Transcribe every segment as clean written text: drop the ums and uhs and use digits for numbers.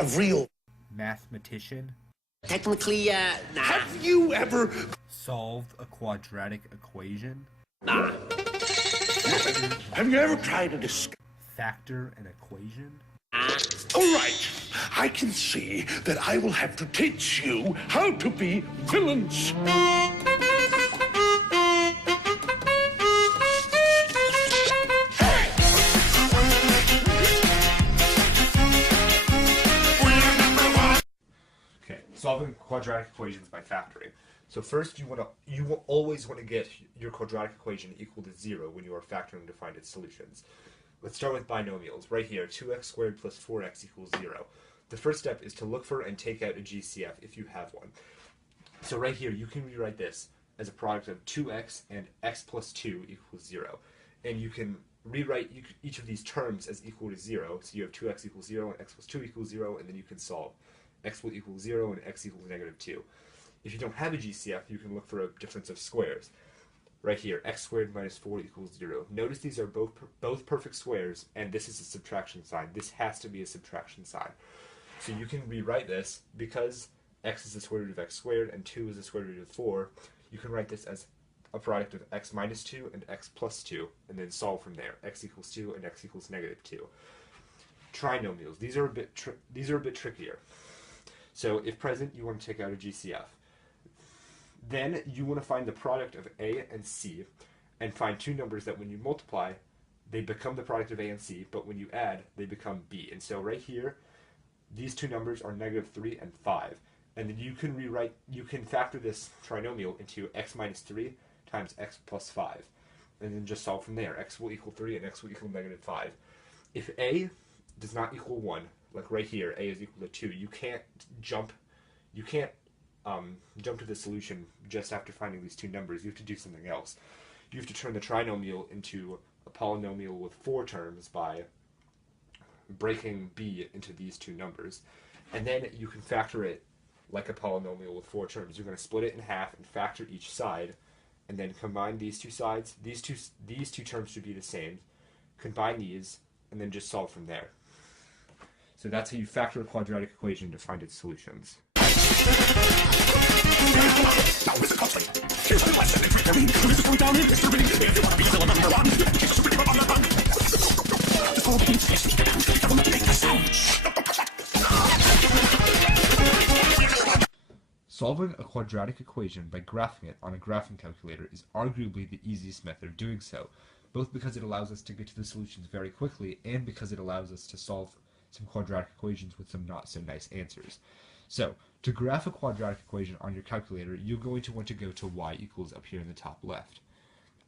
a real mathematician Technically, nah. Have you ever solved a quadratic equation? Nah. have you ever tried to discuss? Factor an equation? All right, I can see that I will have to teach you how to be villains. Okay, solving quadratic equations by factoring. So first, you will always want to get your quadratic equation equal to 0 when you are factoring to find its solutions. Let's start with binomials. Right here, 2x squared plus 4x equals 0. The first step is to look for and take out a GCF if you have one. So right here, you can rewrite this as a product of 2x and x plus 2 equals 0. And you can rewrite each of these terms as equal to 0. So you have 2x equals 0 and x plus 2 equals 0, and then you can solve. X will equal 0 and x equals negative 2. If you don't have a GCF, you can look for a difference of squares. Right here, x squared minus 4 equals 0. Notice these are both perfect squares, and this is a subtraction sign. This has to be a subtraction sign. So you can rewrite this, because x is the square root of x squared and 2 is the square root of 4, you can write this as a product of x minus 2 and x plus 2, and then solve from there. X equals 2 and x equals negative 2. Trinomials. These are a bit trickier. So if present, you want to take out a GCF. Then you want to find the product of a and c, and find two numbers that when you multiply, they become the product of a and c, but when you add, they become b. And so right here, these two numbers are negative 3 and 5. And then you can factor this trinomial into x minus 3 times x plus 5. And then just solve from there. X will equal 3 and x will equal negative 5. If a does not equal 1, like right here, a is equal to 2, you can't jump to the solution just after finding these two numbers. You have to do something else. You have to turn the trinomial into a polynomial with 4 terms by breaking b into these two numbers. And then you can factor it like a polynomial with 4 terms. You're going to split it in half and factor each side, and then combine these two sides. These two terms should be the same. Combine these, and then just solve from there. So that's how you factor a quadratic equation to find its solutions. Solving a quadratic equation by graphing it on a graphing calculator is arguably the easiest method of doing so, both because it allows us to get to the solutions very quickly and because it allows us to solve some quadratic equations with some not so nice answers. So, to graph a quadratic equation on your calculator, you're going to want to go to y equals up here in the top left.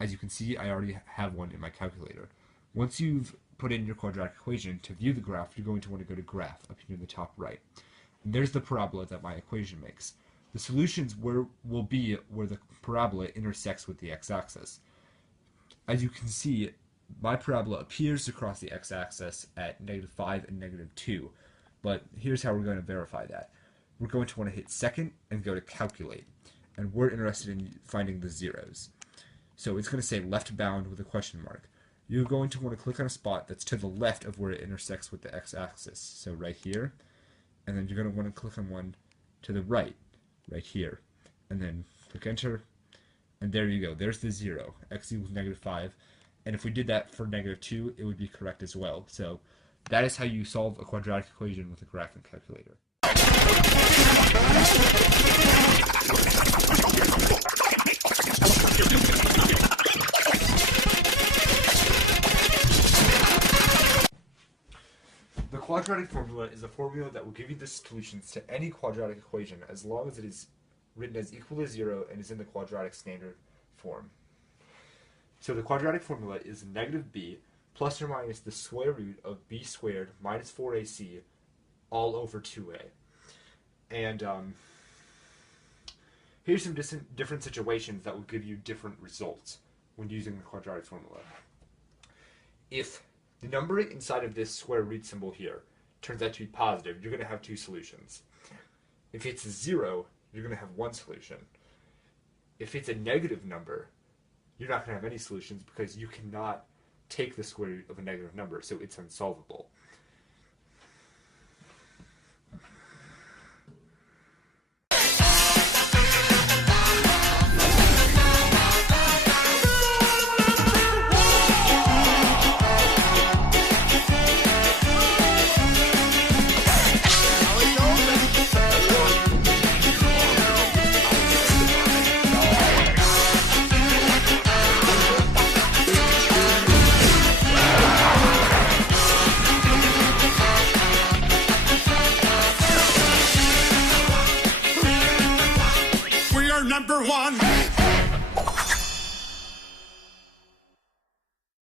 As you can see, I already have one in my calculator. Once you've put in your quadratic equation, to view the graph, you're going to want to go to graph up here in the top right. And there's the parabola that my equation makes. The solutions will be where the parabola intersects with the x-axis. As you can see, my parabola appears to cross the x-axis at negative 5 and negative 2, but here's how we're going to verify that. We're going to want to hit second and go to calculate, and we're interested in finding the zeros. So it's going to say left bound with a question mark. You're going to want to click on a spot that's to the left of where it intersects with the x-axis, so right here, and then you're going to want to click on one to the right here, and then click enter, and there you go, there's the 0, x equals negative 5, and if we did that for negative 2, it would be correct as well. So that is how you solve a quadratic equation with a graphing calculator. The quadratic formula is a formula that will give you the solutions to any quadratic equation as long as it is written as equal to 0 and is in the quadratic standard form. So the quadratic formula is negative b plus or minus the square root of b squared minus 4ac all over 2a. And here's some different situations that will give you different results when using the quadratic formula. If the number inside of this square root symbol here turns out to be positive, you're going to have two solutions. If it's 0, you're going to have one solution. If it's a negative number, you're not going to have any solutions because you cannot take the square root of a negative number, so it's unsolvable. one.